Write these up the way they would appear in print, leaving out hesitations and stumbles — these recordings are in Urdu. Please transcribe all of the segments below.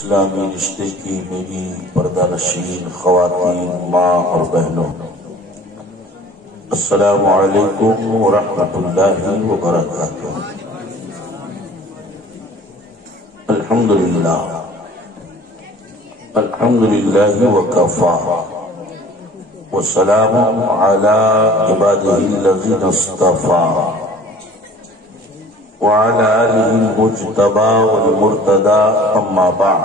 اسلامی رشتے کی میری پردہ نشین خواتین، ماں اور بہنوں، السلام علیکم ورحمۃ اللہ وبرکاتہ۔ الحمدللہ وکفی والسلام علی عبادہ الذین اصطفی وعلى آله المجتبى والمرتدى أما بعد،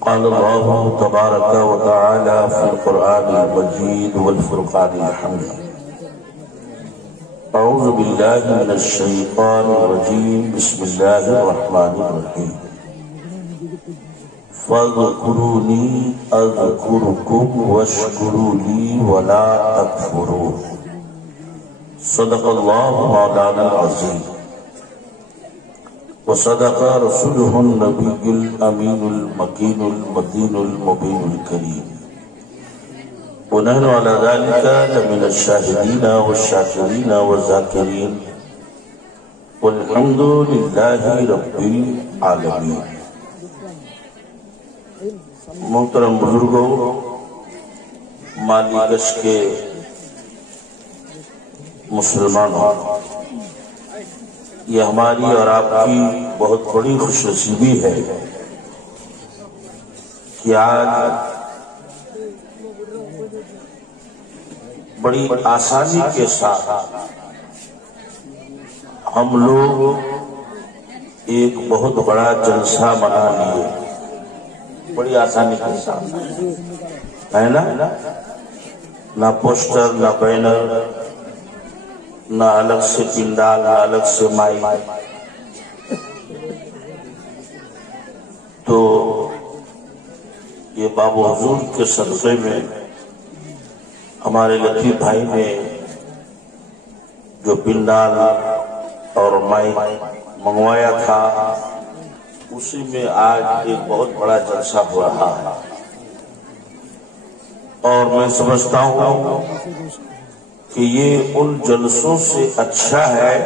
قال الله تبارك وتعالى في القرآن المجيد والفرقان الحميد: أعوذ بالله من الشيطان الرجيم، بسم الله الرحمن الرحيم، فاذكروني أذكركم واشكروا لي ولا تكفرون۔ صدق اللہ مولانا العظیم وصدق رسوله النبی الامین المکین المتین المبین الکریم، ونحن على ذلك لمن الشاہدین والشاکرین والذاکرین، والحمد للہ رب العالمین۔ محترم بزرگوں، مالی گشت کے مسلمانوں، یہ ہماری اور آپ کی بہت بڑی خوش نصیبی ہے کہ آج بڑی آسانی کے ساتھ ہم لوگ ایک بہت بڑا جلسہ منا لیے، بڑی آسانی کے ساتھ، ہے نا؟ نہ پوسٹر، نہ بینر، نہ الگ سے پنڈال، نہ الگ سے مائی، تو یہ بابو حضور کے صدقے میں ہمارے لطیف بھائی نے جو پنڈال اور مائی منگوایا تھا، اسی میں آج ایک بہت بڑا جلسہ ہو رہا ہے، اور میں سمجھتا ہوں کہ یہ ان جلسوں سے اچھا ہے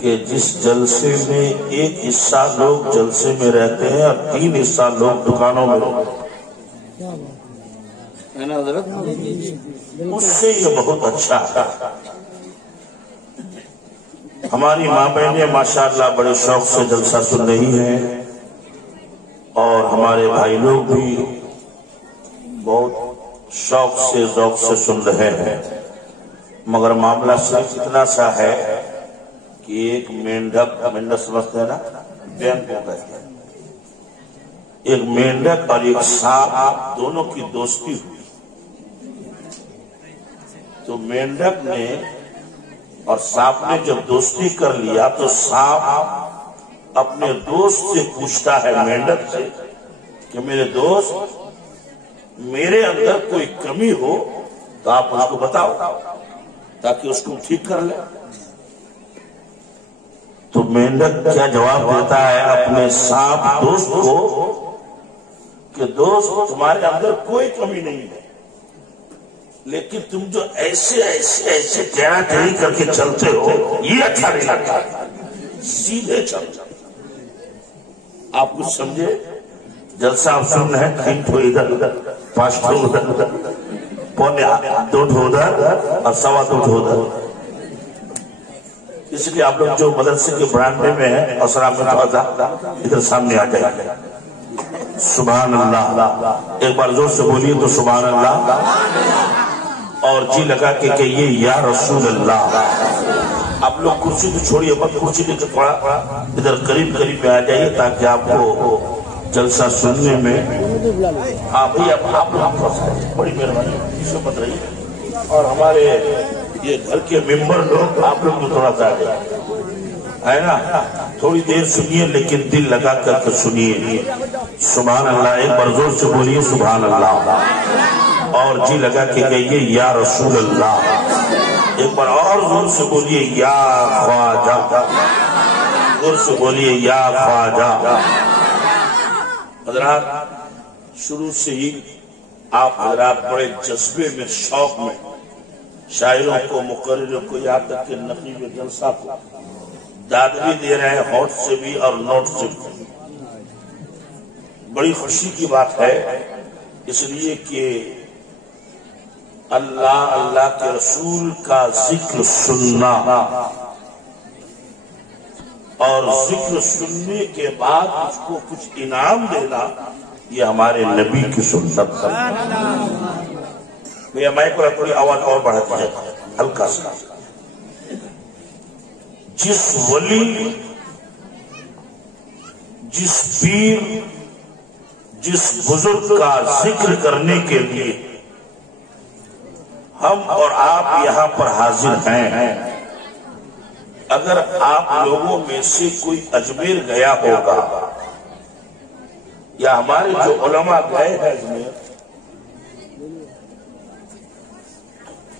کہ جس جلسے میں ایک حصہ لوگ جلسے میں رہتے ہیں اور 3 حصہ لوگ دکانوں میں رہتے ہیں، اس سے یہ بہت اچھا ہے۔ ہماری ماں بہنیں ماشاءاللہ بڑے شوق سے جلسہ سن رہی ہیں، اور ہمارے بھائی لوگ بھی بہت شوق سے ذوق سے سن رہے ہیں، مگر معاملہ صرف اتنا سا ہے کہ ایک مینڈک سمجھتے ہیں نا، بینک ہوتا ہے، ایک مینڈک اور ایک سانپ دونوں کی دوستی ہوئی، تو مینڈک نے اور سانپ نے جب دوستی کر لیا تو سانپ اپنے دوست سے پوچھتا ہے مینڈک سے کہ میرے دوست، میرے اندر کوئی کمی ہو تو آپ اس کو بتاؤ تاکہ اس کو ٹھیک کر لیں۔ تو مینڈک کیا جواب دیتا ہے اپنے سانپ دوست کو کہ دوست، تمہارے اندر کوئی کمی نہیں ہے، لیکن تم جو ایسے ٹیڑھا ٹیڑھی کر کے چلتے ہو یہ اچھا نہیں لگتا، سیدھے چلو۔ آپ کچھ سمجھے؟ جلسہ آپ سن رہے ہیں، 3 ٹھو ادھر، 5 ٹھو ادھر، 2 ٹھو ادھر اور 2.25 ٹھو ادھر، اس لیے آپ لوگ جو مدرسے کے برانڈے میں ہیں اور سلام میں ادھر سامنے آ جائیں گے۔ سبحان اللہ، ایک بار زور سے بولیے تو سبحان اللہ، اور جی لگا کہ کہیے یا رسول اللہ۔ آپ لوگ کرسی تو چھوڑیے مت، کرسی لے کے تھوڑا ادھر قریب میں آ جائیے تاکہ آپ کو جلسہ سننے میں آپ بڑی مہربانی مت رہی، اور ہمارے یہ گھر کے ممبر لوگ آپ لوگ تو تھوڑا سا ہے نا، تھوڑی دیر سنیے لیکن دل لگا کر کے سنیے۔ سبحان اللہ، ایک بار زور سے بولیے سبحان اللہ، اور جی لگا کے کہیے یا رسول اللہ، ایک بار اور زور سے بولیے یا خواجہ، زور سے بولیے یا خواجہ۔ حضرات، شروع سے ہی آپ حضرات بڑے جذبے میں، شوق میں شاعروں کو، مقرروں کو، یہاں تک کہ نقیب جلسہ کو داد بھی دے رہے ہیں ہوٹ سے بھی اور نوٹ سے بھی. بڑی خوشی کی بات ہے، اس لیے کہ اللہ اللہ کے رسول کا ذکر سننا اور ذکر سننے کے بعد اس کو کچھ انعام دینا، یہ ہمارے نبی کی سنت ہے. میں تھوڑی آواز اور بڑھاتی ہے ہلکا سا. جس ولی، جس پیر، جس بزرگ کا ذکر کرنے کے لیے ہم اور آپ یہاں پر حاضر ہیں، اگر آپ لوگوں میں سے کوئی اجمیر گیا ہوگا یا ہمارے جو علماء گئے ہیں اجمیر،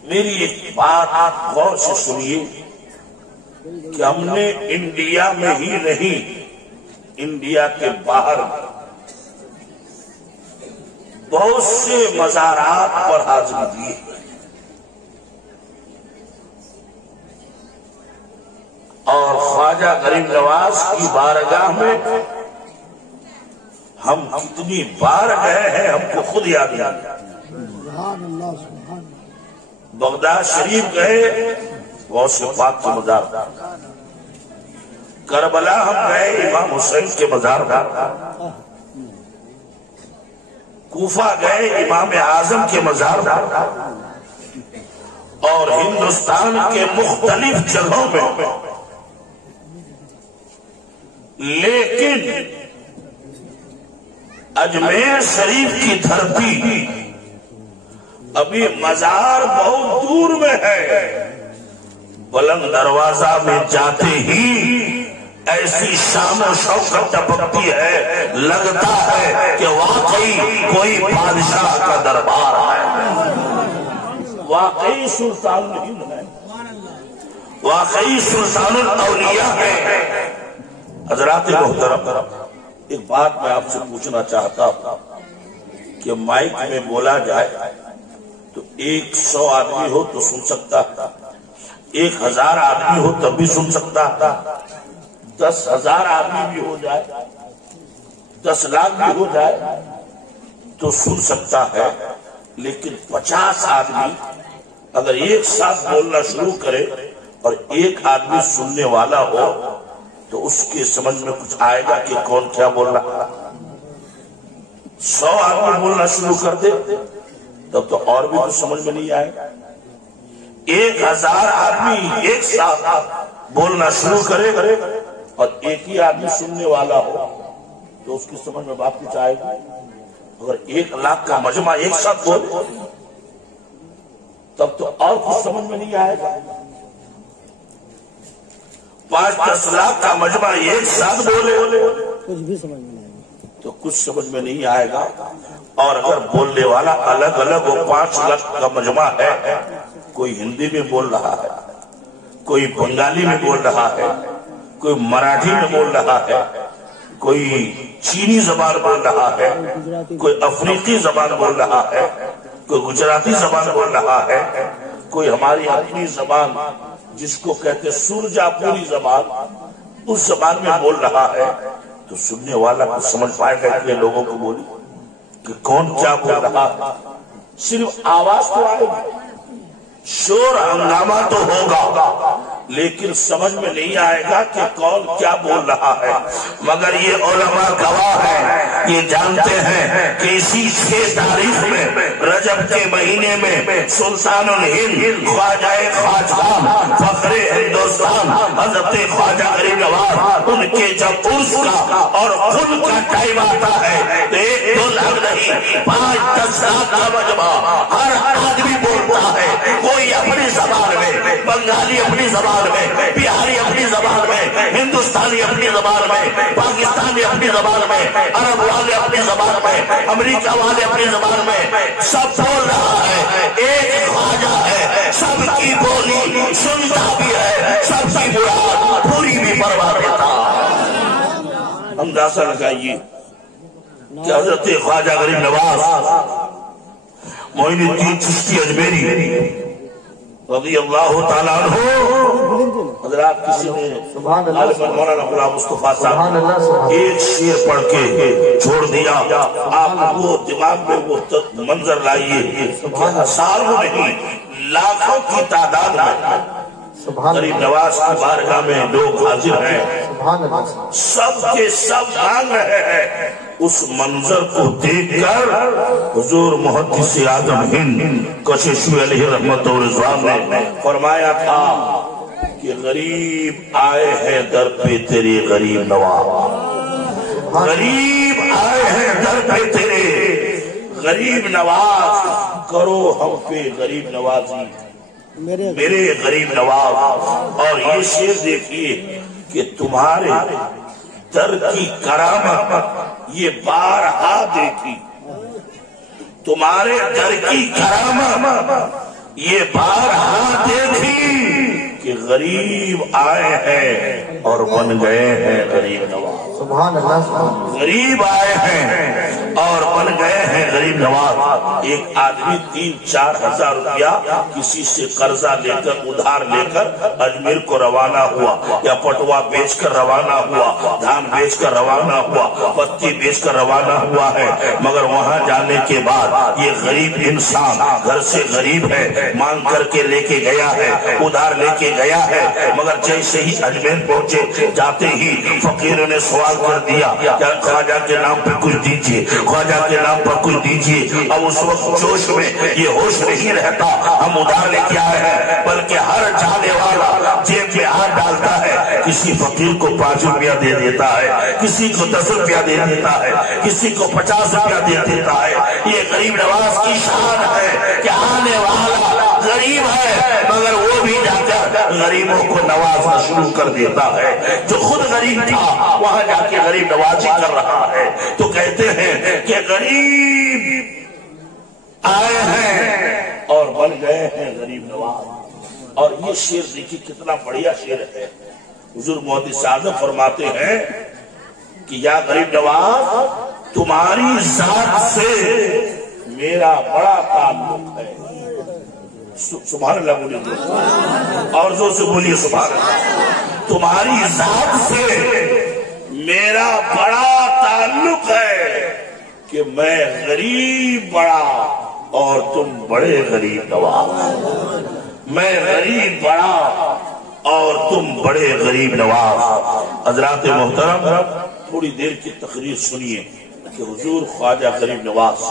میری ایک بات غور سے سنیے کہ ہم نے انڈیا میں ہی نہیں، انڈیا کے باہر بہت سے مزارات پر حاضری دی. اور خواجہ غریب نواز کی بارگاہ میں ہم کتنی بار گئے ہیں ہم کو خود یاد نہیں. بغداد شریف گئے، بہت سے پاک کے مزار. کربلا ہم گئے، امام حسین کے مزار. کوفہ گئے، امام اعظم کے مزار. اور ہندوستان کے مختلف جگہوں میں. لیکن اجمیر شریف کی دھرتی ابھی مزار بہت دور میں ہے. بلند دروازہ میں جاتے ہی ایسی شان و شوکت ٹپکتی ہے، لگتا ہے کہ واقعی کوئی بادشاہ کا دربار ہے، واقعی سلطان نہیں ہے، واقعی سلطان الاولیاء ہے. حضرات محترم، ایک بات میں آپ سے پوچھنا چاہتا ہوں کہ مائک میں بولا جائے تو 100 آدمی ہو تو سن سکتا، 1000 آدمی ہو تب بھی سن سکتا، 10,000 آدمی بھی ہو جائے، 10 لاکھ بھی ہو جائے تو سن سکتا ہے. لیکن 50 آدمی اگر ایک ساتھ بولنا شروع کرے اور ایک آدمی سننے والا ہو تو اس کے سمجھ میں کچھ آئے گا کہ کون کیا بول رہا. 100 آدمی بولنا شروع کر دے تب تو اور بھی کچھ سمجھ میں نہیں آئے گا. 1000 آدمی ایک ساتھ بولنا شروع کرے اور ایک ہی آدمی سننے والا ہو تو اس کی سمجھ میں بات کچھ آئے گا. اگر 1 لاکھ کا مجمع ایک ساتھ بولے تب تو اور کچھ سمجھ میں نہیں آئے گا. 5-10 لاکھ کا مجمع ایک ساتھ بولے کچھ بھی سمجھ میں نہیں آئے گا تو کچھ سمجھ میں نہیں آئے گا. اور اگر بولنے والا الگ الگ ہو، 5 لاکھ کا مجمع ہے، کوئی ہندی میں بول رہا ہے، کوئی بنگالی میں بول رہا ہے، کوئی مراٹھی میں بول رہا ہے، کوئی چینی زبان بول رہا ہے، کوئی افریقی زبان بول رہا ہے، کوئی گجراتی زبان بول رہا ہے، کوئی ہماری اپنی زبان جس کو کہتے سرجا پوری زبان، اس زبان میں بول رہا ہے تو سننے والا کچھ سمجھ پائے گا اتنے لوگوں کو بولی کہ کون کیا بول رہا ہے. صرف آواز تو آئے گی، شور ہنگامہ تو ہوگا، لیکن سمجھ میں نہیں آئے گا کہ کون کیا بول رہا ہے. مگر یہ علماء گواہ ہیں، یہ جانتے ہیں کہ اسی 6 تاریخ میں رجب کے مہینے میں سلطان الہند خواجہ خواجہ فخر ہندوستان حضرت خواجہ غریب نواز، ان کے جب عرس کا اور خود کا ٹائم آتا ہے تو 1-2 لاکھ نہیں، 5-10 لاکھ کا مجمع ہر آدمی بولتا ہے. کوئی اپنی زبان میں، بنگالی اپنی زبان میں، بہاری اپنی زبان میں، ہندوستانی اپنی زبان میں، پاکستانی اپنی زبان میں، عرب والے اپنی زبان میں، امریکہ والے اپنی زبان میں، سب بول رہا ہے. ایک خواجہ ہے، سب کی بولی سنتا بھی ہے، سب کی مراد پوری بھی فرما دیتا. اندازہ لگائیے کہ حضرت خواجہ غریب نواز معین الدین چشتی اجمیری رضی اللہ تعالیٰ عنہ حضرات کسی نے مولانا غلام مصطفیٰ صاحب ایک شعر پڑھ کے چھوڑ دیا. آپ وہ دماغ میں وہ منظر لائیے کہ ہزاروں نہیں لاکھوں کی تعداد میں غریب نواز کی بارگاہ میں لوگ حاضر ہیں, سب کے سب مانگ رہے ہیں. اس منظر کو دیکھ کر حضور محدث اعظم ہند کششوی علیہ رحمت و رضوان نے فرمایا تھا کہ غریب آئے ہیں در پہ تیرے غریب نواز, غریب آئے ہیں در پہ تیرے غریب نواز, کرو ہم پہ غریب نوازی میرے غریب نواز. اور یہ شعر دیکھیے کہ تمہارے در کی کرامت یہ بارہا دیکھی, تمہارے در کی کرامت یہ بارہا دیکھی کہ غریب آئے ہیں اور بن گئے ہیں غریب نواز. سبحان اللہ. غریب آئے ہیں اور بن گئے ہیں غریب نواز. ایک آدمی 3-4 ہزار روپیہ کسی سے قرضہ لے کر ادھار لے کر اجمیر کو روانہ ہوا, یا پٹوا بیچ کر روانہ ہوا, دھان بیچ کر روانہ ہوا, پتی بیچ کر روانہ ہوا ہے, مگر وہاں جانے کے بعد یہ غریب انسان گھر سے غریب ہے, مانگ کر کے لے کے گیا ہے, ادھار لے کے گیا ہے, مگر جیسے ہی اجمیر پہنچے جاتے ہی فقیروں نے سوال کر دیا کہ خواجہ کے نام پر کچھ دیجیے, خواجہ کے نام پر کچھ دیجیے. اب اس وقت جوش میں یہ ہوش نہیں رہتا ہم ادھار لے کے آئے ہیں, بلکہ ہر جانے والا جیب میں ہاتھ ڈالتا ہے, کسی فقیر کو 5 روپیہ دے دیتا ہے, کسی کو 10 روپیہ دے دیتا ہے, کسی کو 50 روپیہ دے دیتا ہے. یہ غریب نواز کی شان ہے کہ آنے والا غریب ہے مگر وہ بھی جا کر غریبوں کو نوازنا شروع کر دیتا ہے. جو خود غریب تھا وہاں جا کے غریب نوازی کر رہا ہے. تو کہتے ہیں کہ غریب آئے ہیں اور بن گئے ہیں غریب نواز. اور یہ شعر دیکھیے کتنا بڑھیا شعر ہے. حضور محدث اعظم فرماتے ہیں کہ یا غریب نواز تمہاری ذات سے میرا بڑا تعلق ہے. سبحان اللہ بولیے, اور زور سے بولیے سبحان اللہ. تمہاری ذات سے میرا بڑا تعلق ہے کہ میں غریب بڑا اور تم بڑے غریب نواز. میں غریب بڑا اور تم بڑے غریب نواز. حضرات محترم تھوڑی دیر کی تقریر سنیے کہ حضور خواجہ غریب نواز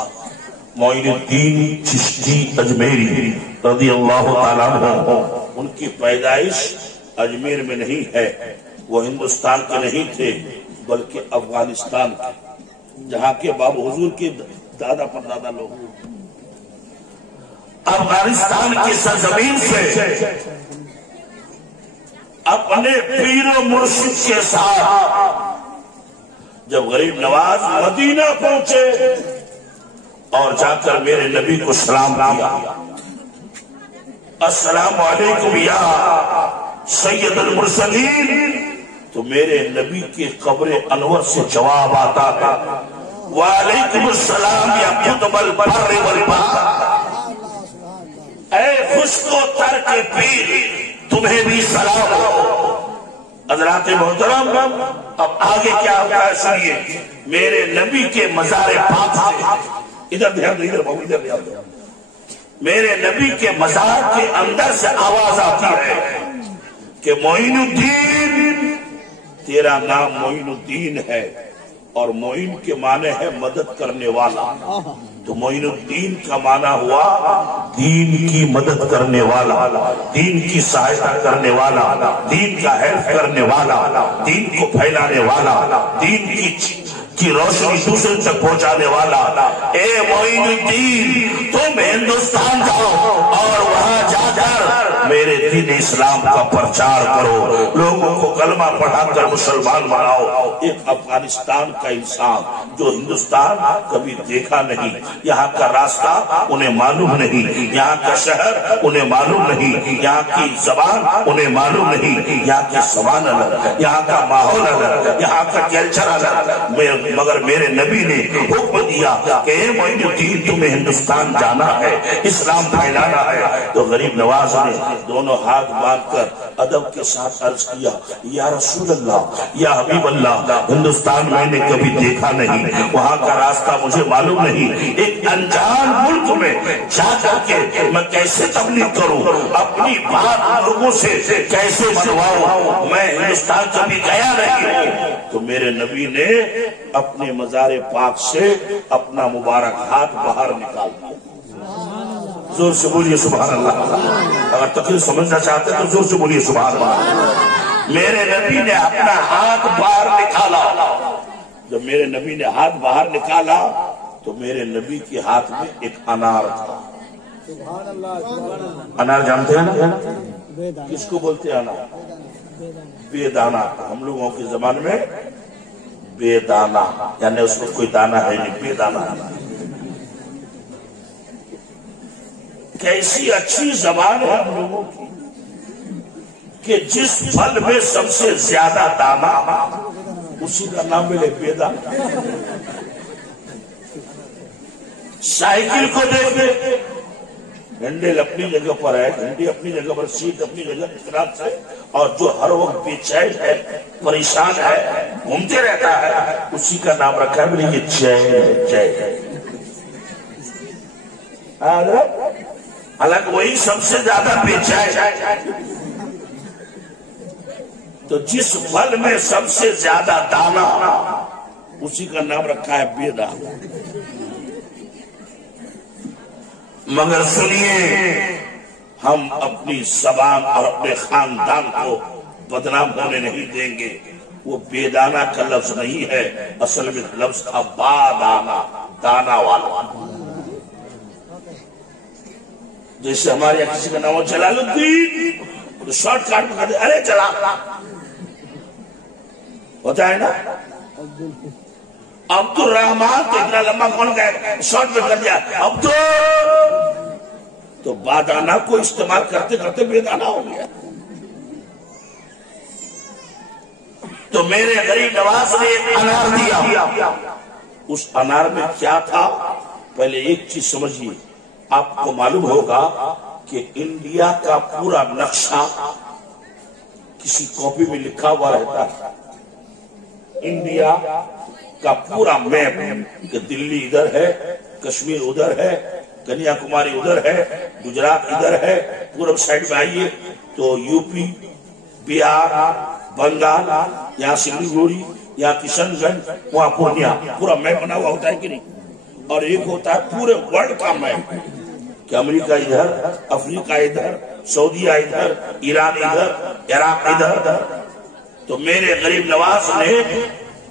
معین الدین چشتی اجمیری رضی اللہ تعالیٰ عنہ, ان کی پیدائش اجمیر میں نہیں ہے, وہ ہندوستان کے نہیں تھے بلکہ افغانستان کے, جہاں کے باب حضور کے دادا پر دادا لوگ افغانستان کی سرزمین سے اپنے پیر و مرشد کے ساتھ جب غریب نواز مدینہ پہنچے اور جا کر میرے نبی کو سلام کیا, السلام علیکم یا سید المرسلین, تو میرے نبی کے قبر انور سے جواب آتا ہے وعلیکم السلام یا قطب البر والبحر, اے خشک و تر کے پیر تمہیں بھی سلام ہو. حضرات محترم اب آگے کیا ہوتا ہے سنیے. میرے نبی کے مزار پاک سے ادھر دھیان دو, ادھر بہو ادھر دھیان دو, میرے نبی کے مزار کے اندر سے آواز آتی ہے کہ معین الدین, تیرا نام معین الدین ہے, اور معین کے معنی ہے مدد کرنے والا. تو معین الدین کا معنی ہوا دین کی مدد کرنے والا, دین کی سہایتا کرنے والا, دین کا ہیلپ کرنے والا, دین کو پھیلانے والا, دین کی روشنی دوسرے تک پہنچانے والا. اے معین الدین تم ہندوستان جاؤ اور وہاں جا کر میرے دین اسلام کا پرچار کرو, لوگوں کو کلمہ پڑھا کر مسلمان بناؤ. ایک افغانستان کا انسان جو ہندوستان کبھی دیکھا نہیں, یہاں کا راستہ انہیں معلوم نہیں, یہاں کا شہر انہیں معلوم نہیں, یہاں کی زبان انہیں معلوم نہیں, یہاں کی زبان الگ, یہاں کا ماحول الگ, یہاں کا کلچر الگ, میرے مگر میرے نبی نے حکم دیا کہ اے معین الدین تمہیں ہندوستان جانا ہے، اسلام پھیلانا ہے۔ تو غریب نواز نے دونوں ہاتھ باندھ کر ادب کے ساتھ عرض کیا یا رسول اللہ، یا حبیب اللہ، ہندوستان میں نے کبھی دیکھا نہیں، وہاں کا راستہ مجھے معلوم نہیں، ایک انجان ملک میں جا کر کے میں کیسے تبلیغ کروں، اپنی بات لوگوں سے کیسے منواؤں، میں ہندوستان کبھی گیا نہیں ہوں۔ تو میرے نبی نے اپنے مزار پاک سے اپنا مبارک ہاتھ باہر نکال دیا۔ زور سے بولیے سبحان اللہ۔ اگر تقریر سمجھنا چاہتے ہیں تو زور سے بولیے سبحان اللہ۔ میرے نبی نے اپنا ہاتھ باہر نکالا۔ جب میرے نبی نے ہاتھ باہر نکالا تو میرے نبی کے ہاتھ میں ایک انار تھا۔ انار جانتے ہیں نا؟ کس کو بولتے ہیں انار؟ بے دانہ۔ ہم لوگوں کی زبان میں بے دانہ، یعنی اس میں کوئی دانہ ہے نہیں، بے دانہ۔ کیسی اچھی زبان ہے ہم لوگوں کی کہ جس پھل میں سب سے زیادہ دانہ اسی کا نام ملے بے دانہ۔ سائیکل کو دیکھیں، ہینڈل اپنی جگہ پر ہے، گھنٹی اپنی جگہ پر، سیٹ اپنی جگہ اطلاع سے، اور جو ہر وقت بے چین ہے، پریشان ہے، گھومتے رہتا ہے، اسی کا نام رکھا ہے یہ چین ہے۔ حالانکہ وہی سب سے زیادہ بے چین ہے۔ تو جس پھل میں سب سے زیادہ دانہ اسی کا نام رکھا ہے بے دانہ۔ مگر سنیے، ہم اپنی زبان اور اپنے خاندان کو بدنام ہونے نہیں دیں گے۔ وہ بے دانہ کا لفظ نہیں ہے، اصل میں لفظ تھا بادانہ، دانا والا۔ جیسے ہمارے یہاں کسی کا نام ہو جلال الدین تو شارٹ کٹ میں کہتے ارے جلال ہوتا ہے نا، عبد الرحمان تو اتنا لمبا کون کہے شارٹ میں کر دیا عبد، تو بادانہ کو استعمال کرتے کرتے بے دانہ ہو گیا۔ تو میرے غریب نواز نے ایک انار دیا، اس انار میں کیا تھا؟ پہلے ایک چیز سمجھیے، آپ کو معلوم ہوگا کہ انڈیا کا پورا نقشہ کسی کاپی میں لکھا ہوا رہتا ہے۔ انڈیا کا پورا میپ کہ دلی ادھر ہے، کشمیر ادھر ہے، کنیا کماری ادھر ہے، گجرات ادھر ہے، پورب سائڈ میں آئیے تو یو پی، بہار، بنگال، یہاں سلی گوڑی، یہاں کشن گنج، وہاں پورنیا، پورا میپ بنا ہوا ہوتا ہے کہ نہیں؟ اور ایک ہوتا ہے پورے ورلڈ کا میپ کہ امریکہ ادھر، افریقہ ادھر، سعودیہ ادھر، ایران ادھر، عراق ادھر۔ تو میرے غریب نواز نے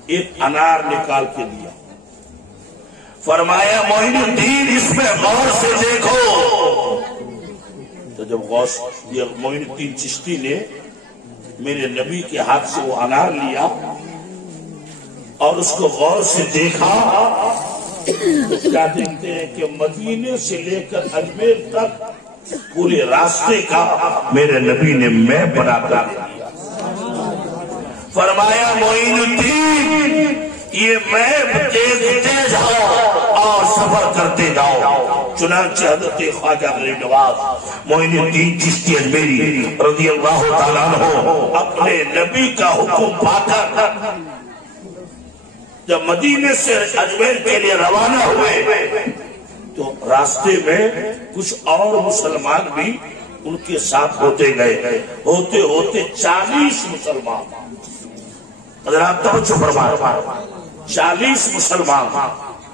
ایک انار نکال کے دیا، فرمایا معین الدین اس میں غور سے دیکھو۔ تو جب غور یہ معین الدین چشتی نے میرے نبی کے ہاتھ سے وہ انار لیا اور اس کو غور سے دیکھا تو کیا دیکھتے ہیں کہ مدینے سے لے کر اجمیر تک پورے راستے کا میرے نبی نے میپ بنا کر دیا۔ فرمایا معین الدین یہ میپ دیکھتے جاؤ اور سفر کرتے جاؤ۔ چنانچہ حضرت خواجہ غریب نواز معین الدین چشتی اجمیری رضی اللہ تعالیٰ عنہ اپنے نبی کا حکم پا کر جب مدینے سے اجمیر کے لیے روانہ ہوئے تو راستے میں کچھ اور مسلمان بھی ان کے ساتھ ہوتے گئے، ہوتے ہوتے 40 مسلمان، حضرات توجہ فرمائیں، 40 مسلمان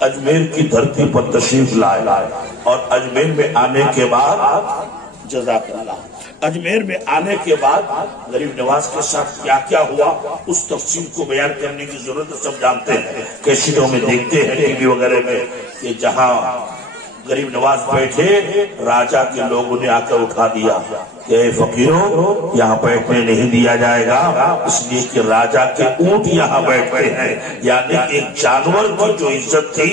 اجمیر کی دھرتی پر تشریف لائے اور اجمیر میں آنے کے بعد جزاک اللہ، اجمیر میں آنے کے بعد غریب نواز کے ساتھ کیا کیا ہوا اس تفصیل کو بیان کرنے کی ضرورت سب جانتے ہیں، کیسٹوں میں دیکھتے ہیں، ٹی وی وغیرہ میں کہ جہاں غریب نواز بیٹھے راجہ کے لوگوں نے آ کر اٹھا دیا کہ اے فقیروں یہاں بیٹھنے نہیں دیا جائے گا، اس لیے کہ راجہ کے اونٹ یہاں بیٹھتے ہیں، یعنی ایک جانور کی جو عزت تھی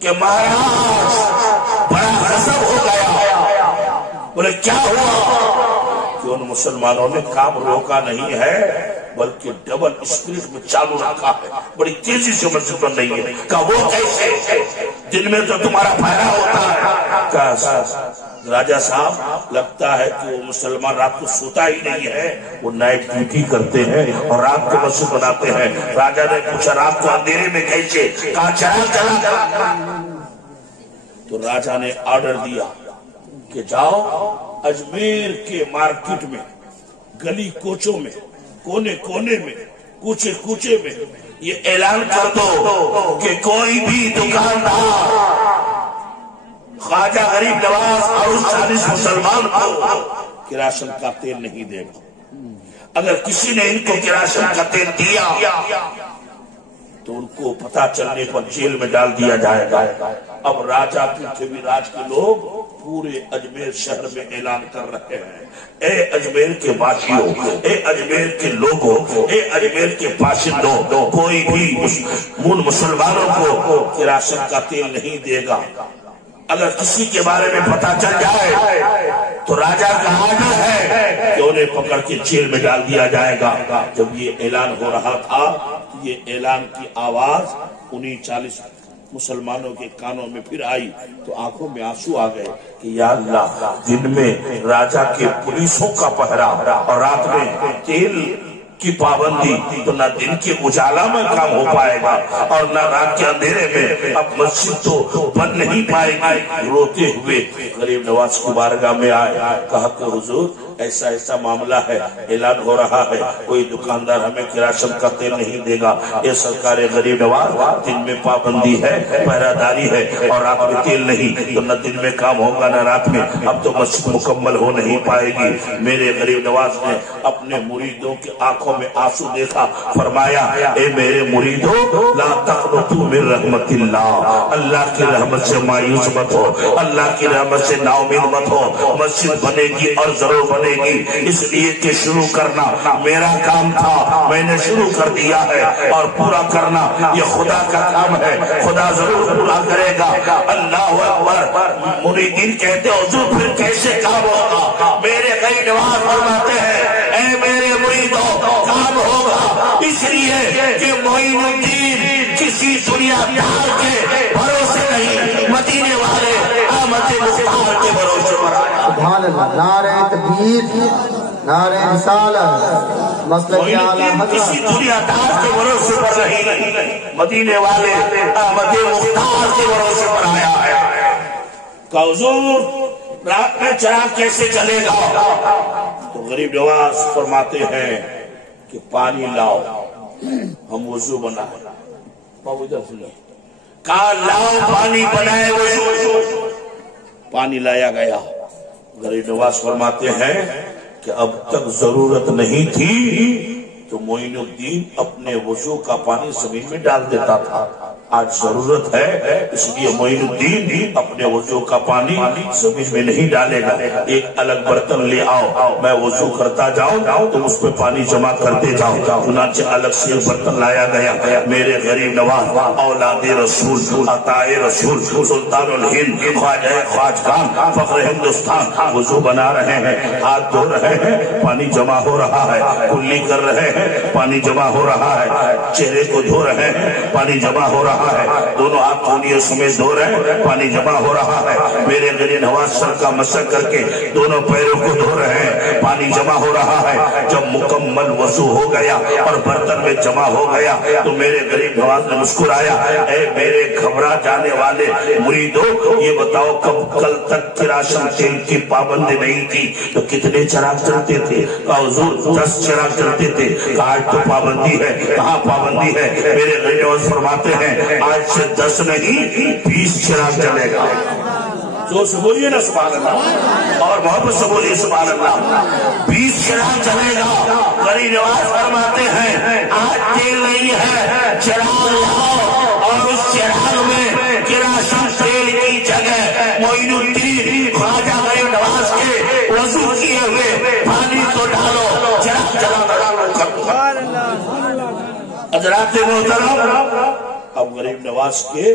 کہ مہاراج بڑا غضب ہو گیا. بولے کیا ہوا؟ کہ ان مسلمانوں نے کام روکا نہیں ہے بلکہ ڈبل اسپیڈ میں چالو رکھا ہے، بڑی تیزی سے مسجد بن رہی ہے. کہا وہ کیسے؟ دن میں تو تمہارا پہرا ہوتا ہے. کہا راجہ صاحب لگتا ہے کہ وہ مسلمان رات کو سوتا ہی نہیں ہے، وہ نائٹ ڈیوٹی کرتے ہیں اور رات کو مسجد بناتے ہیں. راجہ نے پوچھا رات کو اندھیرے میں کیسے؟ کہا چلا. تو راجہ نے آرڈر دیا کہ جاؤ اجمیر کے مارکیٹ میں، گلی کوچوں میں، کونے کونے میں، کوچے کوچے میں یہ اعلان کر دو کہ کوئی بھی دکاندار خواجہ غریب نواز اور اس 40 مسلمان کو کراشن کا تیل نہیں دے گا. اگر کسی نے ان کو کراشن کا تیل دیا تو ان کو پتہ چلنے پر جیل میں ڈال دیا جائے گا. اب راجہ پرتھوی راج کے لوگ پورے اجمیر شہر میں اعلان کر رہے ہیں، اے اجمیر کے باشیوں، اے اجمیر کے لوگوں، اے اجمیر کے باشندوں، کوئی بھی ان مسلمانوں کو کراشن کا تیل نہیں دے گا. اگر کسی کے بارے میں پتہ چل جائے تو راجہ کا آرڈر ہے کہ انہیں پکڑ کے جیل میں ڈال دیا جائے گا. جب یہ اعلان ہو رہا تھا یہ اعلان کی آواز انہیں 40 مسلمانوں کے کانوں میں پھر آئی تو آنکھوں میں آنسو آ گئے کہ یا اللہ، دن میں راجہ کے پولیسوں کا پہرا اور رات میں تیل کی پابندی، تو نہ دن کے اجالا میں کام ہو پائے گا اور نہ رات کے اندھیرے میں اب مسجد تو بن نہیں پائے گی. روتے ہوئے غریب نواز کی بارگاہ میں آئے، کہا کہ حضور ایسا ایسا معاملہ ہے، اعلان ہو رہا ہے کوئی دکاندار ہمیں کراشن کا تیل نہیں دے گا. اے سرکار غریب نواز، دن میں پابندی ہے، پہرہ داری ہے اور رات میں تیل نہیں، تو نہ دن میں کام ہوگا نہ رات میں، اب تو مسجد مکمل ہو نہیں پائے گی. میرے غریب نواز نے اپنے مریدوں کی آنکھوں میں آنسو دیکھا، فرمایا اے میرے مریدوں لا تقنطوا من رحمت اللہ، اللہ کی رحمت سے مایوس مت ہو، اللہ کی رحمت سے نا امید مت ہو. مسجد بنے گی اور ضرور بنے گی، اس لیے کہ شروع کرنا میرا کام تھا، میں نے شروع کر دیا ہے اور پورا کرنا یہ خدا کا کام ہے، خدا ضرور پورا کرے گا. اللہ اکبر. مریدین کہتے حضور پھر کیسے کام ہوگا؟ میرے غریب نواز فرماتے ہیں اے میرے مریدوں کام ہوگا اس لیے کہ معین الدین کسی دنیا دار کے بھروسے نہیں، مدینے والے احمد مختار کے بھروسے پر آیا. سبحان اللہ. نعرہ تکبیر، نعرہ رسالت، مسلک اعلیٰ حضرت. کسی دنیا دار کے بھروسے پر نہیں، مدینے والے احمد مختار کے بھروسے پر آیا ہے. کہ حضور رات میں چراغ کیسے چلے گا؟ تو غریب نواز فرماتے ہیں کہ پانی لاؤ، ہم وضو بنائیں. کہا لاؤ پانی بنائے وضو. پانی لایا گیا. غریب نواز فرماتے ہیں کہ اب تک ضرورت نہیں تھی تو معین الدین اپنے وضو کا پانی زمین میں ڈال دیتا تھا. آج ضرورت ہے اس لیے معین الدین اپنے وضو کا پانی زمین میں نہیں ڈالے گا. ایک الگ برتن لے آؤ، میں وضو کرتا جاؤں تو اس پہ پانی جمع کرتے جاؤ. چنانچہ الگ سے ایک برتن لایا گیا. میرے غریب نواز اولاد رسول، عطا رسول، سلطان الہند، خواجہ خواجگان، فخر ہندوستان وضو بنا رہے ہیں، ہاتھ دھو رہے ہیں، پانی جمع ہو رہا ہے، کلی کر رہے ہیں، پانی جمع ہو رہا ہے، چہرے کو دھو رہے ہیں، پانی جمع ہو رہا ہے، دونوں ہاتھ کونیوں سمیت دھو رہے ہیں، پانی جمع ہو رہا ہے. میرے غریب نواز سر کا مسح کر کے دونوں پیروں کو دھو رہے ہیں، پانی جمع ہو رہا ہے. جب مکمل وضو ہو گیا اور برتن میں جمع ہو گیا تو میرے غریب نواز نے مسکرایا، اے میرے گھبرا جانے والے مریدوں، یہ بتاؤ کب کل تک کراشن تیل کی پابندی نہیں تھی تو کتنے چراغ چلتے تھے؟ کہا حضور 10 چراغ چلتے تھے. کہا آج تو پابندی ہے. کہاں پابندی ہے؟ میرے غریب نواز فرماتے ہیں آج سے 10 نہیں 20 چراغ چلے گا. جو سے بولیے نا سبحان اللہ، اور محبت سے بولیے سبحان اللہ. 20 چراغ چلے گا. غریب نواز فرماتے ہیں آج تیل نہیں ہے، چراغ لاؤ اور اس چراغ میں کراشن تیل کی جگہ معین الدین خواجہ غریب نواز کے وضو کیے ہوئے پانی کو ڈالو، چراغ جلا. حضرات محترم، اب غریب نواز کے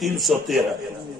313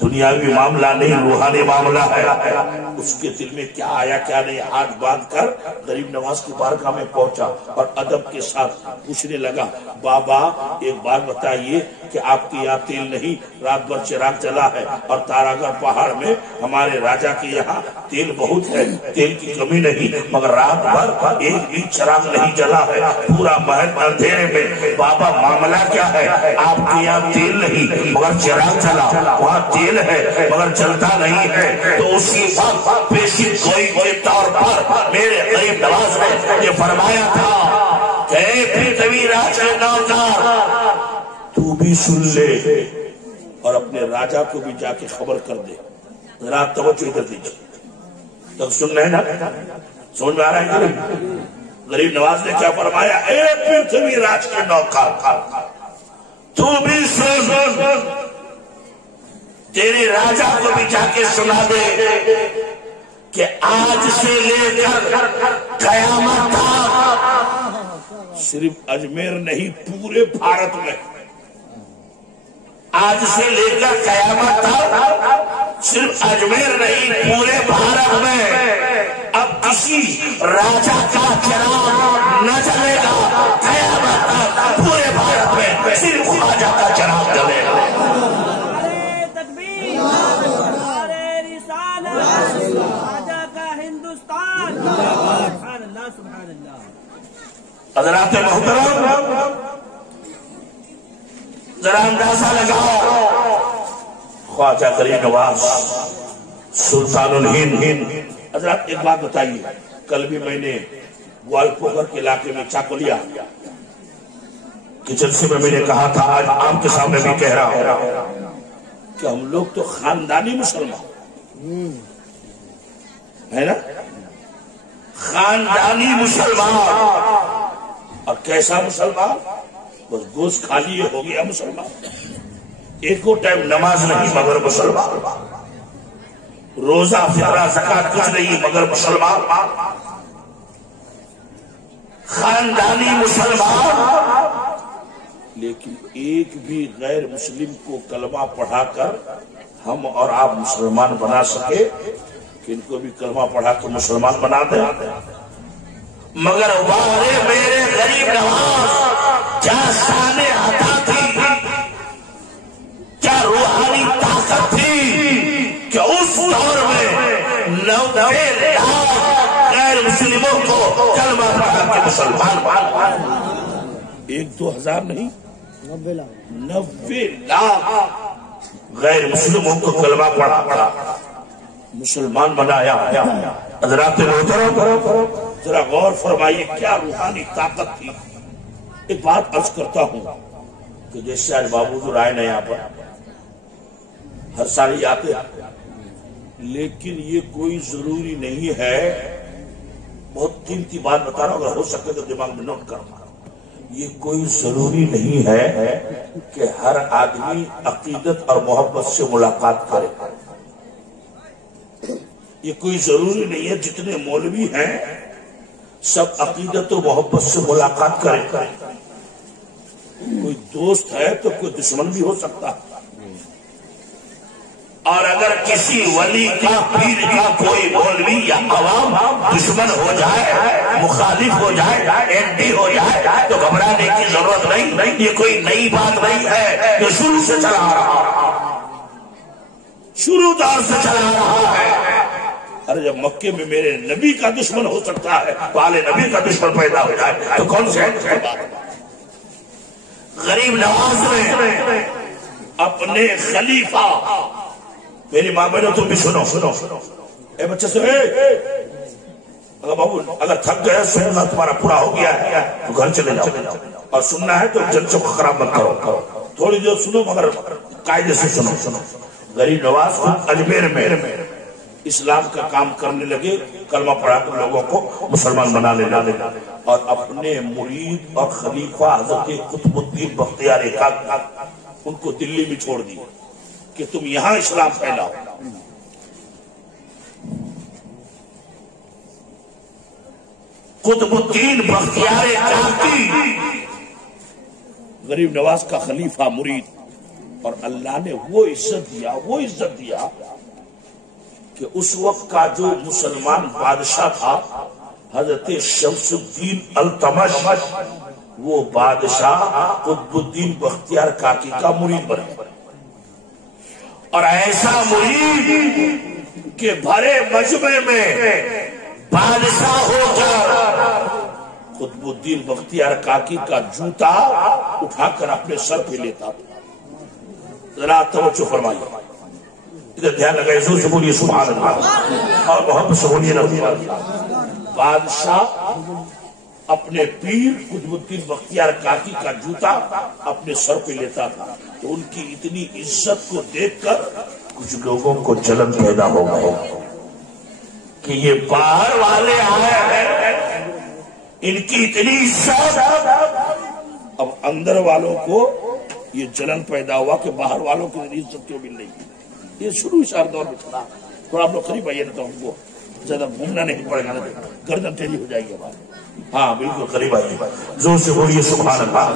دنیاوی معاملہ نہیں، روحانی معاملہ ہے۔ اس کے دل میں کیا آیا کیا نہیں، ہاتھ باندھ کر غریب نواز کی بارگاہ میں پہنچا اور ادب کے ساتھ پوچھنے لگا، بابا ایک بات بتائیے کہ آپ کے یہاں تیل نہیں، رات بھر چراغ جلا ہے اور تارا گڑھ پہاڑ میں ہمارے راجا کے یہاں تیل بہت ہے، تیل کی کمی نہیں، مگر رات بھر ایک بھی چراغ نہیں جلا ہے، پورا محل اندھیرے میں۔ بابا معاملہ کیا ہے؟ آپ کے یہاں تیل نہیں مگر چراغ جلا، وہاں تیل ہے مگر چلتا نہیں ہے۔ تو اسی وقت پیشی گوئی کے طور پر میرے غریب نواز نے یہ فرمایا تھا کہ اے پرتھوی راج کے نوکر، تو بھی سن لے اور اپنے راجا کو بھی جا کے خبر کر دے۔ ذرا توجہ ادھر دیجیے، تو سن رہے نا، سمجھ میں آ رہا ہے؟ غریب نواز نے کیا فرمایا؟ اے پرتھوی راج کے نوکر، تو بھی سن، تیرے راجا کو بھی جا کے سنا دے کہ آج سے لے کر قیامت تک، صرف اجمیر نہیں پورے بھارت میں، آج سے لے کر قیامت تک صرف اجمیر نہیں پورے بھارت میں اب کسی راجا کا چراغ نہ جلے گا، قیامت تک پورے بھارت میں صرف خواجہ کا چراغ جلے گا۔ حضرات محترم، ذرا اندازہ لگاؤ، خواجہ غریب نواز سلطان الہند۔ حضرات ایک بات بتائیے، کل بھی میں نے گوالپور کے علاقے میں چاکولیا کے جلسے میں نے کہا تھا، آج آپ کے سامنے بھی کہہ رہا ہوں کہ ہم لوگ تو خاندانی مسلمان ہے نا، خاندانی مسلمان، اور کیسا مسلمان؟ بس گوشت کھا لیے ہو گیا مسلمان، ایک کو ٹائم نماز نہیں مگر مسلمان، روزہ فطرہ زکات کچھ نہیں مگر مسلمان، خاندانی مسلمان۔ لیکن ایک بھی غیر مسلم کو کلمہ پڑھا کر ہم اور آپ مسلمان بنا سکے کہ ان کو بھی کلمہ پڑھا کے مسلمان بنا دیں، مگر وارے میرے غریب نواز، کیا شان عطا تھی، کیا روحانی طاقت تھی کہ اس دور میں 90 لاکھ غیر مسلموں کو کلمہ پڑھا کے مسلمان بنا، 1-2 ہزار نہیں، 90 لاکھ غیر مسلموں کو کلمہ پڑھا مسلمان بنایا۔ حضرات محترم، ذرا غور فرمائیے کیا روحانی طاقت تھی۔ ایک بات عرض کرتا ہوں کہ جیسے آج بابو حضور آئے نا یہاں پر، ہر سال ہی آتے ہیں، لیکن یہ کوئی ضروری نہیں ہے، بہت قیمتی بات بتا رہا ہوں، اگر ہو سکے تو دماغ میں نوٹ کرنا، یہ کوئی ضروری نہیں ہے کہ ہر آدمی عقیدت اور محبت سے ملاقات کرے، یہ کوئی ضروری نہیں ہے جتنے مولوی ہیں سب عقیدت و محبت سے ملاقات کرے، کوئی دوست ہے تو کوئی دشمن بھی ہو سکتا ہے، اور اگر کسی ولی کا پیر کا کوئی مولوی یا عوام دشمن ہو جائے، مخالف ہو جائے، اینٹی ہو جائے تو گھبرانے کی ضرورت نہیں، یہ کوئی نئی بات نہیں ہے، یہ شروع سے چلا آ رہا، شروع دور سے چلا آ رہا ہے۔ ارے جب مکے میں میرے نبی کا دشمن ہو سکتا ہے، والے نبی کا دشمن پیدا ہو جائے تو کون سے غریب نواز نے اپنے خلیفہ، میری ماں بہنوں تم بھی سنو، اے بچے سنو، اگر بابو اگر تھک گئے سننا تمہارا پورا ہو گیا ہے تو گھر چلے جاؤ، اور سننا ہے تو جلسوں کو خراب مت کرو، تھوڑی دیر سنو مگر قاعدے سے سنو۔ غریب نواز اجمیر میں اسلام کا کام کرنے لگے، کلمہ پڑھا کر لوگوں کو مسلمان بنانے لگے، اور اپنے مرید اور خلیفہ حضرت قطب الدین بختیار کاک ان کو دلی میں چھوڑ دی کہ تم یہاں اسلام پھیلاؤ۔ قطب الدین بختیار کاکی غریب نواز کا خلیفہ مرید اور اللہ نے وہ عزت دیا کہ اس وقت کا جو مسلمان بادشاہ تھا حضرت شمس الدین التمش، وہ بادشاہ قطب الدین بختیار کاکی کا مرید بنے، اور ایسا مرید کہ بھرے مجمع میں بادشاہ ہو کر قطب الدین بختیار کاکی کا جوتا اٹھا کر اپنے سر پہ لیتا تھا۔ ذرا توجہ فرمائیے، ادھر دھیان لگائے، زور سے بولیے سبحان اللہ، اور محبت سے بولیے رحمت اللہ۔ بادشاہ اپنے پیر قطب الدین بختیار کاکی کا جوتا اپنے سر پہ لیتا تھا، تو ان کی اتنی عزت کو دیکھ کر کچھ لوگوں کو جلن پیدا ہو گئے کہ یہ باہر والے آئے ہیں، ان کی اتنی عزت، اب اندر والوں کو یہ جلن پیدا ہوا کہ باہر والوں کو اتنی عزت کیوں مل رہی ہے۔ یہ شروع اشار دور میں تھا، تھوڑا آپ لوگ قریب آئیے نا، تو ہم کو زیادہ گھومنا نہیں پڑے گا، گردن ٹیڑھی ہو جائے گی ہماری۔ ہاں بالکل قریب آئیے، زور سے بولیے سبحان اللہ،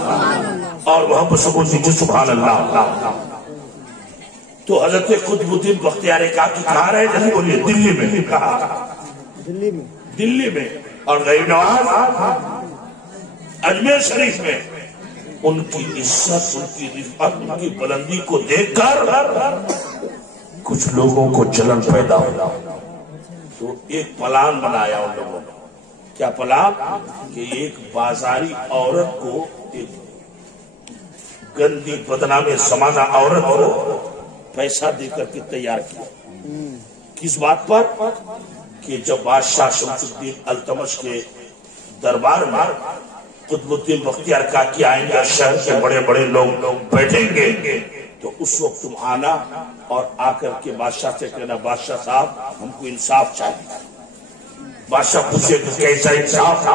اور محبت سے بولیے سبحان اللہ۔ تو حضرت قطب الدین بختیار کاکی کہاں رہے؟ جیسے بولیے دلی میں، کہا دلی میں، اور غریب نواز اجمیر شریف میں۔ ان کی عزت، ان کی رفعت، ان کی بلندی کو دیکھ کر کچھ لوگوں کو جلن پیدا ہوا، تو ایک پلان بنایا ان لوگوں نے۔ کیا پلان؟ کہ ایک بازاری عورت کو، ایک گندی بدنام زمانہ عورت کو پیسہ دے کر کے تیار کیا۔ کس بات پر؟ کہ جب بادشاہ شمس الدین التمش کے دربار میں قطب الدین بختیار کاکی آئیں گے، شہر کے بڑے بڑے لوگ بیٹھیں گے، تو اس وقت تم آنا اور آ کر کے بادشاہ سے کہنا بادشاہ صاحب ہم کو انصاف چاہیے۔ بادشاہ پوچھے کہ کیسا انصاف؟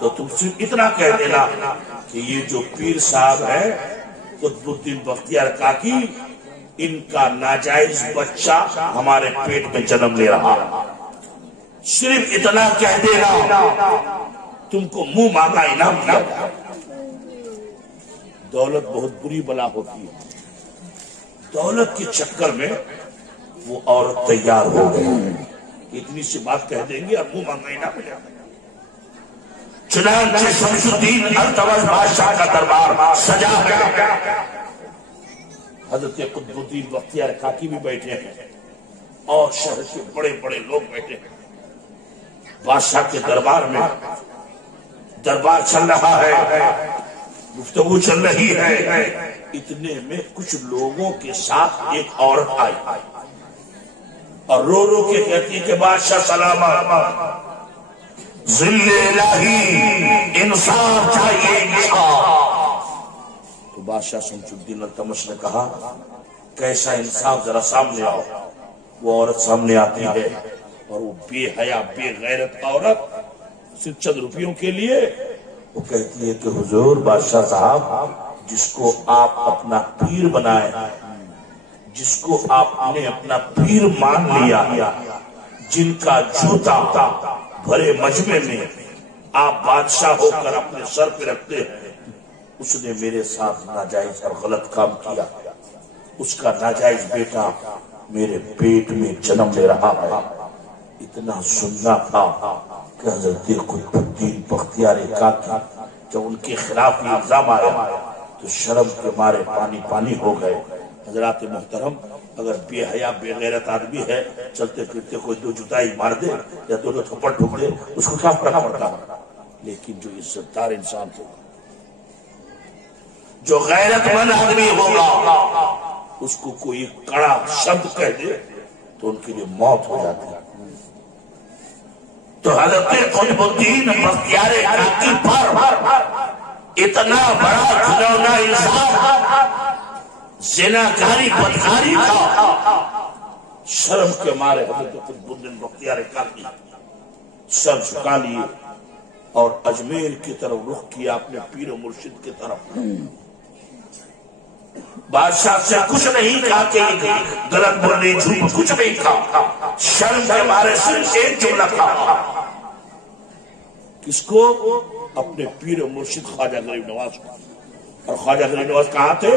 تو تم صرف اتنا کہہ دینا کہ یہ جو پیر صاحب ہے قطب الدین بختیار کاکی، ان کا ناجائز بچہ ہمارے پیٹ میں جنم لے رہا، صرف اتنا کہہ دینا، تم کو منہ مانگا انعام دیا۔ دولت بہت بری بلا ہوتی ہے، دولت کے چکر میں وہ عورت تیار ہو گئی، اتنی سی بات کہہ دیں گے اور منہ مانگا انعام ملے گا۔ چنانچہ شمس الدین التمش بادشاہ کا دربار سجا ہے، حضرت قطب الدین بختیار کاکی بھی بیٹھے ہیں اور شہر کے بڑے بڑے لوگ بیٹھے ہیں۔ بادشاہ کے دربار میں دربار چل رہا ہے، گفتگو چل رہی ہے، اتنے میں کچھ لوگوں کے ساتھ ایک عورت آئی اور رو رو کے کہتی ہے کہ بادشاہ سلامت، ذل الہی، انصاف چاہیے، انصاف۔ تو بادشاہ شمس الدین التمش نے کہا کیسا انصاف، ذرا سامنے آؤ۔ وہ عورت سامنے آتی ہے اور وہ بے حیا بے غیرت عورت صرف چند روپیوں کے لیے وہ کہتی ہے کہ حضور بادشاہ صاحب، جس کو آپ اپنا پیر بنائے، جس کو آپ نے اپنا پیر مان لیا، جن کا جوتا بھرے مجمع میں آپ بادشاہ ہو کر اپنے سر پہ رکھتے ہیں، اس نے میرے ساتھ ناجائز اور غلط کام کیا، اس کا ناجائز بیٹا میرے پیٹ میں جنم لے رہا ہے۔ اتنا سننا تھا کہ حضرت قطب الدین بختیار کاکی جب ان کے خلاف یہ الزام آیا تو شرم کے مارے پانی پانی ہو گئے۔ حضرات محترم، اگر بے حیا بے غیرت آدمی ہے، چلتے پھرتے کوئی دو جتائی مار دے یا دو تھپڑ ٹھوک دے، اس کو کیا فرق پڑتا ہے؟ لیکن جو عزت دار انسان ہوگا، جو غیرت مند آدمی ہوگا، اس کو کوئی کڑا شبد کہہ دے تو ان کے لیے موت ہو جاتی ہے۔ تو حضرت قطب الدین بختیار کاکی پر اتنا بڑا کھلونا انصاف، زناکاری بدکاری کا، شرم کے مارے حضرت قطب الدین بختیار کاکی سر جھکا لیے اور اجمیر کی طرف رخ کیا، اپنے پیر و مرشد کی طرف۔ بادشاہ سے کچھ نہیں کہا کہ غلط بولنے جھوٹ کچھ نہیں کہا، شرم کے مارے صرف ایک جملہ کہا۔ کس کو؟ اپنے پیر و مرشد خواجہ غریب نواز کو۔ اور خواجہ غریب نواز کہاں تھے؟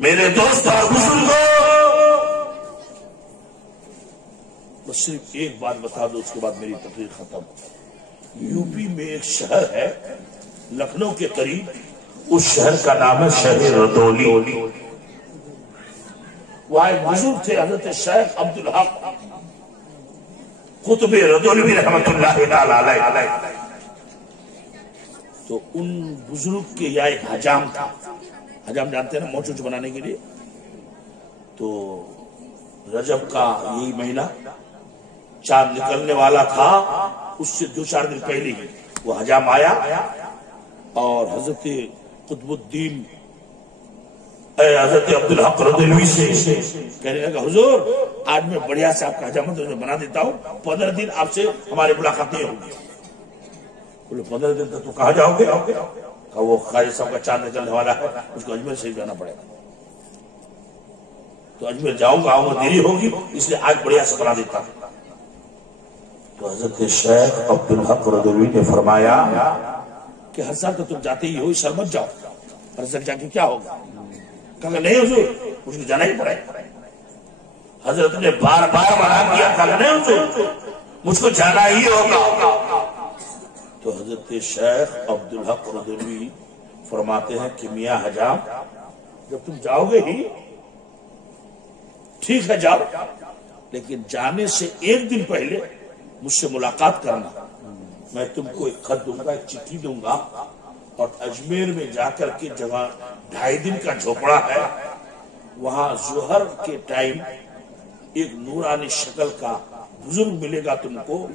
میرے دوست اور بزرگوں، بس صرف ایک بات بتا دو، اس کے بعد میری تقریر ختم۔ یو پی میں ایک شہر ہے لکھنؤ کے قریب، اس شہر کا نام ہے شہر ردولی۔ وہاں ایک بزرگ تھے حضرت شیخ عبدالحق قطب ردولوی رحمۃ اللہ علیہ۔ تو ان بزرگ کے یہاں ایک حجام تھا، حجام جانتے ہیں نا، موچوچ بنانے کے لیے۔ تو رجب کا یہی مہینہ چاند نکلنے والا تھا، اس سے 2-4 دن پہلے ہی وہ حجام آیا اور حضرت قطب الدین حضرت عبدالحق ردولوی سے کہنے لگا حضور آج میں بڑھیا سے آپ کا حجامت بنا دیتا ہوں، 15 دن آپ سے ہماری ملاقات نہیں ہوگی۔ بولے 15 دن تک تو کہاں جاؤ گے؟ کہ وہ خواجہ صاحب کا چاند نکلنے والا ہے، اس کو اجمیر سے جانا پڑے گا۔ تو اجمیر جاؤں گا، وہ دیری ہوگی، اس لیے آج بڑھیا سے بنا دیتا ہوں۔ تو حضرت شیخ عبدالحق ردولوی نے فرمایا کہ ہر سال تو تم جاتے ہی ہو، اس سال مت جاؤ، ہر سال جا کے کیا ہوگا؟ کہا نہیں حضور مجھ کو جانا ہی پڑے گا۔ حضرت نے بار بار منع کیا، کہا نہیں حضور مجھ کو جانا ہی ہوگا۔ تو حضرت شیخ عبدالحق ردولوی فرماتے ہیں کہ میاں حجام جب تم جاؤ گے ہی ٹھیک ہے جاؤ، لیکن جانے سے 1 دن پہلے مجھ سے ملاقات کرنا، میں تم کو ایک خط دوں گا، ایک چٹھی دوں گا، اور اجمیر میں جا کر کے جگہ 2.5 دن کا جھوپڑا ہے، وہاں ظہر کے ٹائم ایک نورانی شکل کا بزرگ ملے گا تم کو،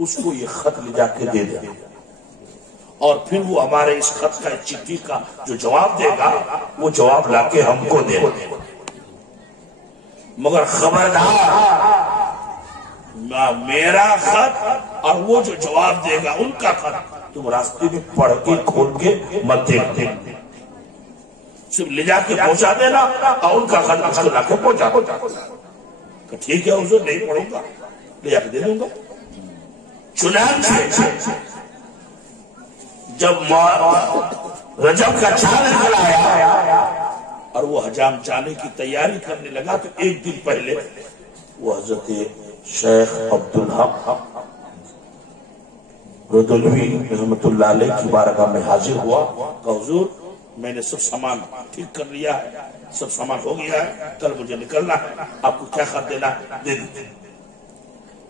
اس کو یہ خط لے جا کے دے دے، اور پھر وہ ہمارے اس خط کا چٹھی کا جو جواب دے گا وہ جواب لا کے ہم کو دے، مگر خبردار میرا خط اور وہ جو جواب دے گا ان کا خط تم راستے میں پڑھ کے کھول کے مت دیکھتے، صرف لے جا کے پہنچا دینا اور ان کا خط اس کو لا کے پہنچا دو۔ کہ ٹھیک ہے حضور نہیں پڑھوں گا، لے جا کے دے دوں گا۔ چنانچہ جب رجب کا چاند نکل آیا اور وہ حجام جانے کی تیاری کرنے لگا تو 1 دن پہلے وہ حضرت شیخ عبدالحق ردولوی رحمۃ اللہ علیہ کی بارگاہ میں حاضر ہوا کہ حضور میں نے سب سامان ٹھیک کر لیا ہے، سب سامان ہو گیا ہے، کل مجھے نکلنا ہے، آپ کو کیا خط دینا ہے دے دیتے۔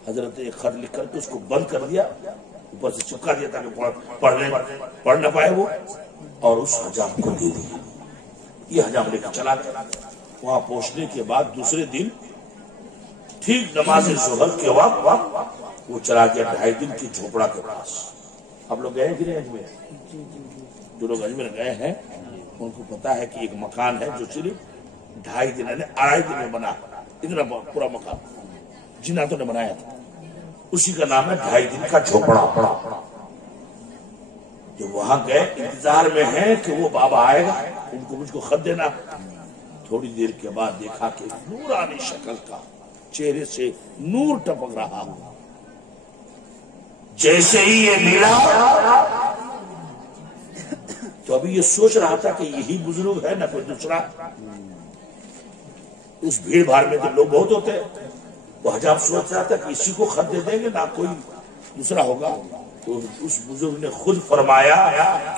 حضرت ایک خط لکھ کر کے اس کو بند کر دیا، اوپر سے چپکا دیا تاکہ پڑھ نہ پائے وہ، اور اس حجام کو دے دیا۔ یہ حجام لے کر چلا گیا۔ وہاں پہنچنے کے بعد دوسرے دن ٹھیک نماز ظہر کے وقت وہ چلا گیا 2.5 دن کی جھوپڑا کے پاس۔ آپ لوگ گئے کہ نہیں اجمیر؟ جو لوگ اجمیر گئے ہیں ان کو پتا ہے کہ ایک مکان ہے جو صرف 2.5 دن یعنی 2.5 دن میں بنا، اتنا پورا مکان جناتوں نے بنایا تھا، اسی کا نام ہے 2.5 دن کا جھوپڑا۔ جو وہاں گئے انتظار میں ہیں کہ وہ بابا آئے گا، ان کو مجھ کو خط دینا۔ تھوڑی دیر کے بعد دیکھا کہ نورانی شکل کا چہرے سے نور ٹپک رہا، جیسے ہی یہ ملا تو ابھی یہ سوچ رہا تھا کہ یہی بزرگ ہے نہ کوئی دوسرا۔ اس بھیڑ بھاڑ میں تو لوگ بہت ہوتے، وہ حجام سوچ رہا تھا کہ اسی کو خط دے دیں گے نہ کوئی دوسرا ہوگا۔ تو اس بزرگ نے خود فرمایا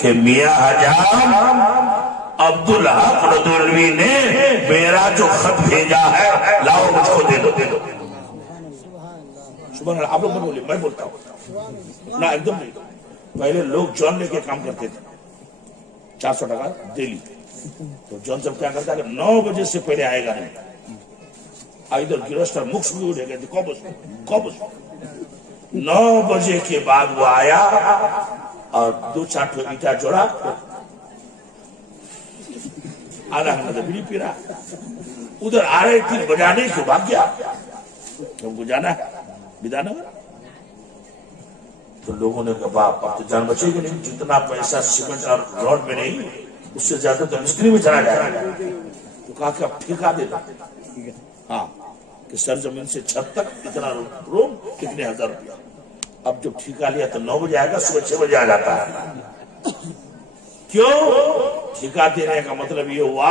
کہ میاں حجام عبدالحق ردولوی نے میرا جو خط بھیجا ہے لاؤ مجھ کو دے دو۔ سبحان اللہ، آپ لوگ میں بولے، میں بولتا ہوں نہ، ایک دم نہیں۔ پہلے لوگ جون لے کے کام کرتے تھے، 400 ٹکا ڈیلی۔ تو جون صاحب کیا کرتا ہے کہ 9 بجے سے پہلے آئے گا نہیں، ادھر گرہستھ مکس بھی اٹھے گئے تھے، 9 بجے کے بعد وہ آیا اور 2-4 اینٹا جوڑا، آدھا گھنٹہ بیڑی پی رہا، ادھر آ رہے تھے بجانے کو بھاگ گیا، ہم کو جانا ہے بدانا۔ تو لوگوں نے کہا باپ اب تو جان بچے گی نہیں، جتنا پیسہ سیمنٹ اور روڈ میں نہیں اس سے زیادہ تو مستری میں چلا جائے گا۔ تو کہا کہ اب ٹھیکا دے دو، ہاں کہ سرزمین سے چھت تک اتنا روم اتنے 1000 روپیہ۔ اب جب ٹھیکا لیا تو 9 بجے آئے گا، صبح 6 بجے آ جاتا ہے۔ کیوں؟ ٹھیکا دینے کا مطلب یہ ہوا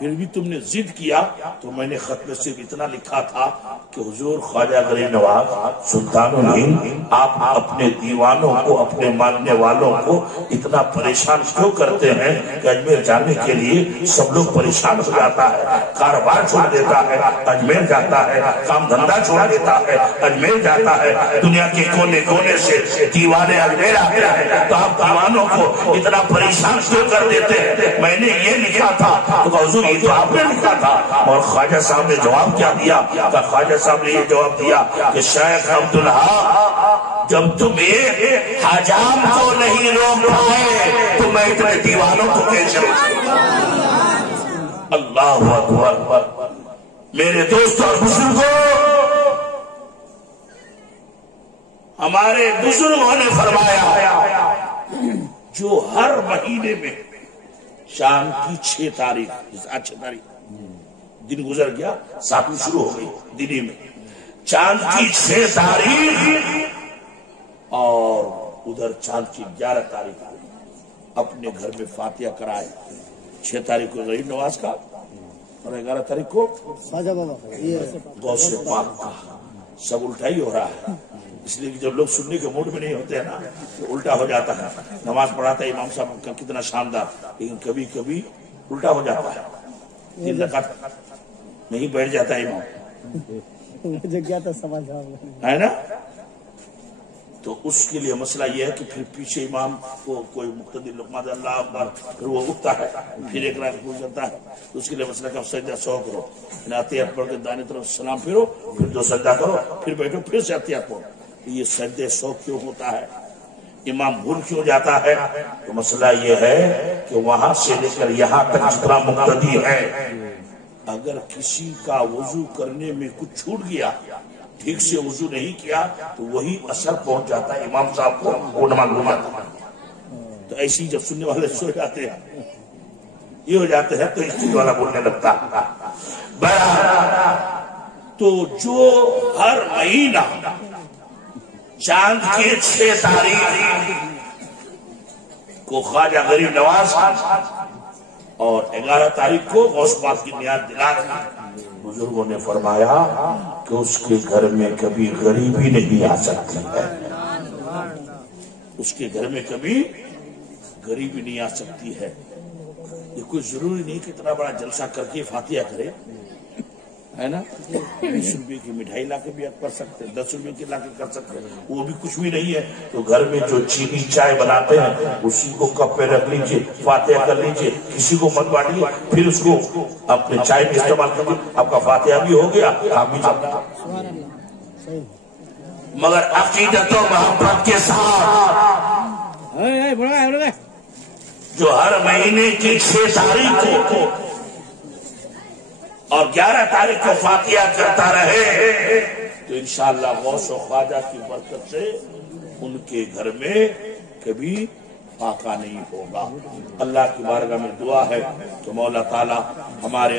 پھر بھی تم نے ضد کیا تو میں نے خط میں صرف اتنا لکھا تھا کہ حضور خواجہ غریب نواز سلطان الہند آپ اپنے دیوانوں کو اپنے ماننے والوں کو اتنا پریشان کیوں کرتے ہیں کہ اجمیر جانے کے لیے سب لوگ پریشان ہو جاتا ہے، کاروبار چھوڑ دیتا ہے اجمیر جاتا ہے، کام دھندا چھوڑ دیتا ہے اجمیر جاتا ہے، دنیا کے کونے کونے سے دیوانے اجمیر آتے ہیں، تو آپ دیوانوں کو اتنا پریشان کیوں کر دیتے ہیں؟ میں نے یہ لکھا تھا تو حضور یہ تو آپ نے لکھا تھا۔ اور خواجہ صاحب نے جواب کیا دیا؟ خواجہ صاحب نے یہ جواب دیا کہ شیخ عبدالحق جب تم ایک حجام کو نہیں روک پائے تو میں اتنے دیوانوں کو کیسے روک؟ اللہ اکبر۔ میرے دوستوں اور بزرگوں، ہمارے بزرگوں نے فرمایا جو ہر مہینے میں چاند کی 6 تاریخ، آج 6 تاریخ دن گزر گیا، 7ویں شروع ہو گئی دنی میں، چاند کی 6 تاریخ اور ادھر چاند کی 11 تاریخ اپنے گھر میں فاتحہ کرائے۔ 6 تاریخ کو غریب نواز کا اور 11 تاریخ کو خواجہ بابا غوث پاک کا۔ سب الٹا ہی ہو رہا ہے، اس لیے کہ جب لوگ سننے کے موڈ میں نہیں ہوتے ہیں نا تو الٹا ہو جاتا ہے۔ نماز پڑھاتا ہے امام صاحب کا کتنا شاندار، لیکن کبھی کبھی الٹا ہو جاتا ہے، 3 رکعت نہیں بیٹھ جاتا ہے امام، مجھے کیا تھا سمجھ ہے نا؟ تو اس کے لیے مسئلہ یہ ہے کہ پھر پیچھے امام کو کوئی مقتدی لقمان اللہ اکبر، پھر وہ اٹھتا ہے، پھر ایک رکعت پوچھ جاتا ہے، تو اس کے لیے مسئلہ کہ سجدہ 100 کرو، احتیاط پڑھ کے دائیں طرف سلام پھرو، پھر 2 سجدہ کرو، پھر بیٹھو، پھر سے احتیاط پڑھو۔ یہ سجدے 100 کیوں ہوتا ہے؟ امام بھول کیوں جاتا ہے؟ تو مسئلہ یہ ہے کہ وہاں سے لے کر یہاں تک جتنا مقتدی ہے، اگر کسی کا وضو کرنے میں کچھ چھوٹ گیا، ٹھیک سے وضو نہیں کیا، تو وہی اثر پہنچ جاتا ہے امام صاحب کو، وہ نماز بھول جاتا ہے۔ تو ایسی جب سننے والے سو جاتے ہیں، یہ ہو جاتے ہیں، تو اس چیز والا بولنے لگتا ہے۔ تو جو ہر مہینہ چاند کے 6 تاریخ کو خواجہ غریب نواز اور 11 تاریخ کو غوث پاک کی نیاز دلا، بزرگوں نے فرمایا کہ اس کے گھر میں کبھی غریبی نہیں آ سکتی ہے، اس کے گھر میں کبھی غریبی نہیں آ سکتی ہے۔ یہ کوئی ضروری نہیں کہ اتنا بڑا جلسہ کر کے فاتحہ کرے، ہے نا؟ 20 روپے کی مٹھائی لا کے بھی آپ کر سکتے ہیں، 10 روپے کی لا کے کر سکتے ہیں، وہ بھی کچھ بھی نہیں ہے۔ تو گھر میں جو چینی چائے بناتے ہیں اسی کو کپ پہ رکھ لیجئے، فاتحہ کر لیجئے، کسی کو مت بانٹیے، پھر اس کو اپنے چائے میں استعمال کریے، آپ کا فاتحہ بھی ہو گیا، آپ بھی چل رہا۔ مگر عقیدت و محبت کے ساتھ جو ہر مہینے کی 6 تاریخ کو اور 11 تاریخ کو فاتحہ کرتا رہے تو انشاءاللہ غوث و خواجہ کی برکت سے ان کے گھر میں کبھی فاقہ نہیں ہوگا۔ اللہ کی بارگاہ میں دعا ہے کہ مولا تعالی ہمارے